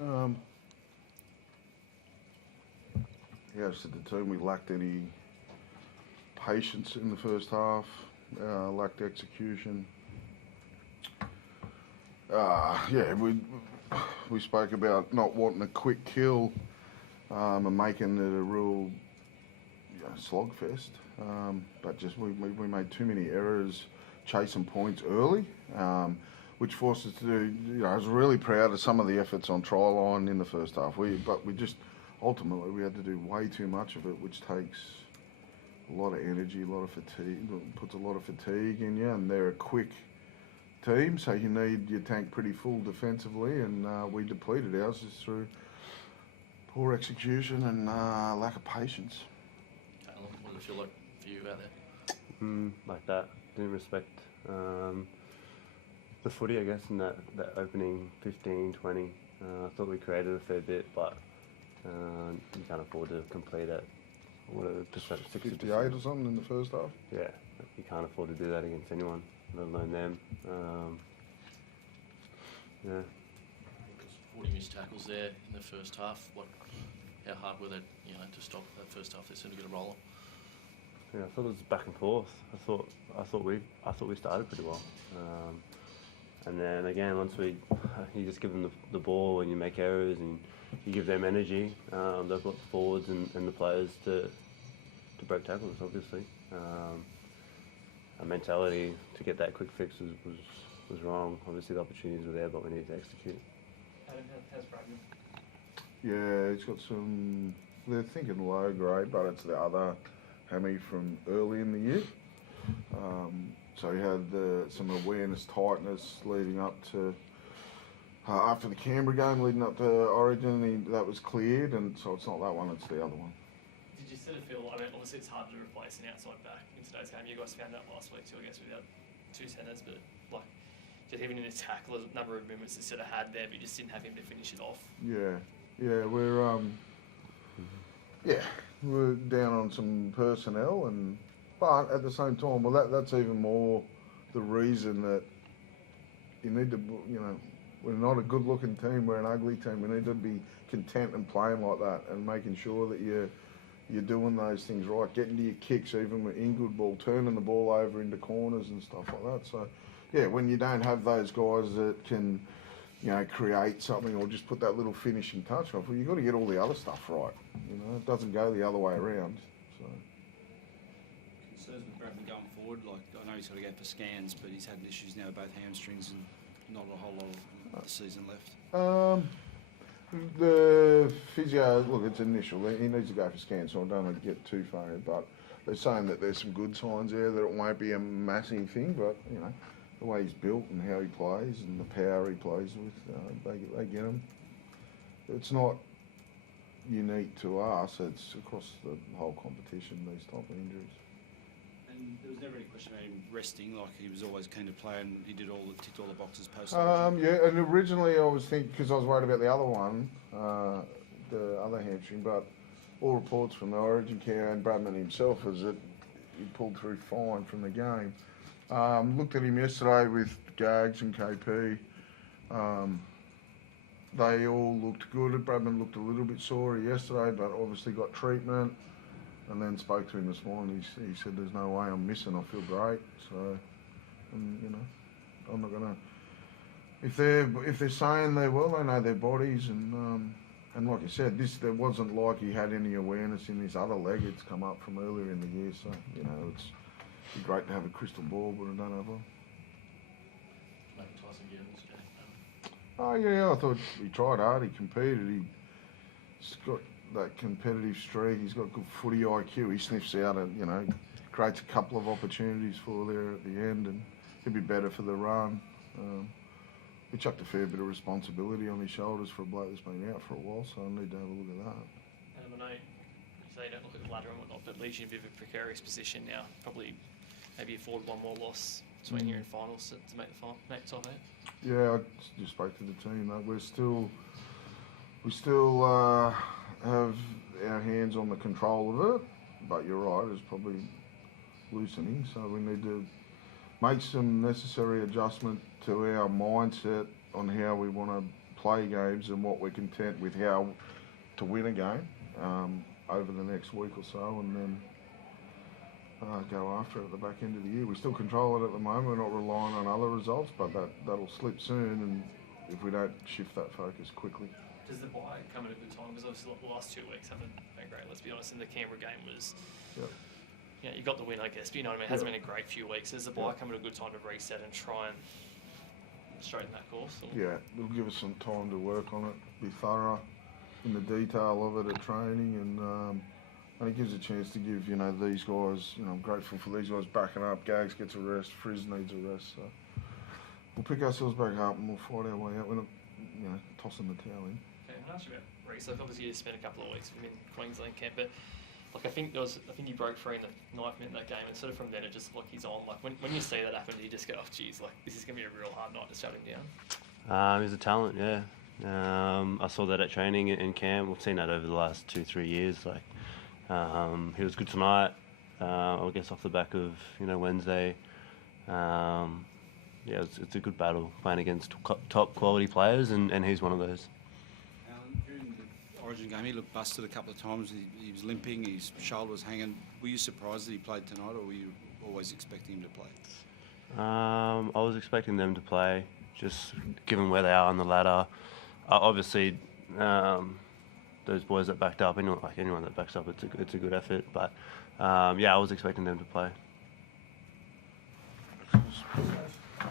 Um, yeah, I said the team, we lacked any patience in the first half, lacked execution. Yeah, we spoke about not wanting a quick kill and making it a real slogfest. But just we made too many errors chasing points early, which forced us to do. I was really proud of some of the efforts on try line in the first half. But we just ultimately we had to do way too much of it, which takes a lot of energy, a lot of fatigue, puts a lot of fatigue in you, and they're a quick team, so you need your tank pretty full defensively, and we depleted ours just through poor execution and lack of patience. Callum, what did it feel like for you out there? Like that. Didn't respect the footy, I guess, in that opening 15, 20. I thought we created a fair bit, but you can't afford to complete it. What a percent, 58 or something in the first half. Yeah, you can't afford to do that against anyone, let alone them. Yeah. I think there's 40 missed tackles there in the first half. How hard were they, to stop that first half? They seemed to get a roller. Yeah, I thought it was back and forth. I thought we started pretty well. And then again, once you just give them the ball and you make errors and you give them energy, they've got the forwards and the players to break tackles, obviously. Our mentality to get that quick fix was wrong. Obviously the opportunities were there, but we need to execute. How's Bradman? Yeah, he's got some. They're thinking low grade, but it's the other hammy from early in the year. So he had some awareness tightness leading up to after the Canberra game, leading up to Origin. That was cleared, and so it's not that one; it's the other one. Did you sort of feel? I mean, obviously it's hard to replace an outside back in today's game. You guys found that last week too, I guess, without two centres, but like just even in a tackle, there's a number of movements that sort of had there, but you just didn't have him to finish it off. Yeah, we're down on some personnel, but at the same time, well, that's even more the reason that you need to, we're not a good-looking team, we're an ugly team. We need to be content and playing like that and making sure that you're doing those things right, getting to your kicks, even in good ball, turning the ball over into corners and stuff like that. So, yeah, when you don't have those guys that can, create something or just put that little finishing touch off, well, you've got to get all the other stuff right. It doesn't go the other way around. So. Concerns with Bradman going forward? Like, I know he's got to go for scans, but he's had issues now with both hamstrings and not a whole lot of the season left. The physio, look, it's initial. He needs to go for scans, so I don't want to get too far in. But they're saying that there's some good signs there, that it won't be a massive thing, but, the way he's built and how he plays and the power he plays with, they get him. It's not unique to us, it's across the whole competition, these type of injuries. And there was never any question about him resting, like he was always keen to play and he ticked all the boxes post. Yeah, and originally I was thinking, because I was worried about the other one, the other hamstring, but all reports from the Origin care and Bradman himself is that he pulled through fine from the game. Looked at him yesterday with Gags and KP. They all looked good. Bradman looked a little bit sore yesterday, but obviously got treatment. And then spoke to him this morning. He said, "There's no way I'm missing. I feel great." So, and, I'm not gonna. If they're saying they will, they know their bodies, and like you said, there wasn't like he had any awareness in his other leg. It's come up from earlier in the year, so it's be great to have a crystal ball, but I don't have one. Maybe Tyson Gibbons, Jack. Oh yeah, I thought he tried hard. He competed. He's got that competitive streak. He's got good footy IQ. He sniffs out and creates a couple of opportunities for there at the end, and he'll be better for the run. He chucked a fair bit of responsibility on his shoulders for a bloke that's been out for a while, so I need to have a look at that. I know you say you don't look at the ladder and whatnot, but leaves you in a bit of a precarious position now. Probably maybe afford one more loss between here and finals to make the top eight. Yeah, I just spoke to the team. We still have our hands on the control of it, but you're right, it's probably loosening, so we need to make some necessary adjustment to our mindset on how we want to play games and what we're content with how to win a game over the next week or so, and then go after it at the back end of the year. We still control it at the moment. We're not relying on other results, but that'll slip soon, and if we don't shift that focus quickly. Does the bye come at a good time? Because obviously the last 2 weeks haven't been great. Let's be honest. And the Canberra game was, you got the win, I guess. But you know what I mean? It hasn't been a great few weeks. Does the bye come at a good time to reset and try and straighten that course? Or? Yeah, it'll give us some time to work on it, be thorough in the detail of it at training, and it gives a chance to give these guys. I'm grateful for these guys backing up. Gags gets a rest. Frizz needs a rest. So we'll pick ourselves back up and we'll fight our way out. We're not, tossing the towel in. Okay, I'm not sure about Reece. Obviously, you spent a couple of weeks within Queensland camp, but I think he broke free in the 9th minute in that game, and sort of from then it just looked like he's on. Like when you see that happen, you just go, oh, geez, like this is gonna be a real hard night to shut him down. He's a talent, yeah. I saw that at training in camp. We've seen that over the last 2-3 years. Like he was good tonight. I guess off the back of Wednesday. It's a good battle playing against top quality players, and he's one of those. During the Origin game, he looked busted a couple of times. He was limping, his shoulder was hanging. Were you surprised that he played tonight, or were you always expecting him to play? I was expecting them to play, just given where they are on the ladder. Obviously, those boys that backed up, anyone that backs up, it's a good effort. But I was expecting them to play.